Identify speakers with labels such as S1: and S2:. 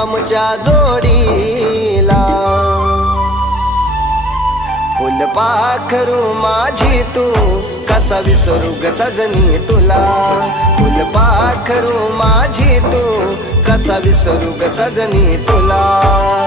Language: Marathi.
S1: आमच्या जोडीला फुलपाखरू माझी तू कसा विसरू सजनी तुला फुलपाखरू माझी तू कसा विसरू सजनी तुला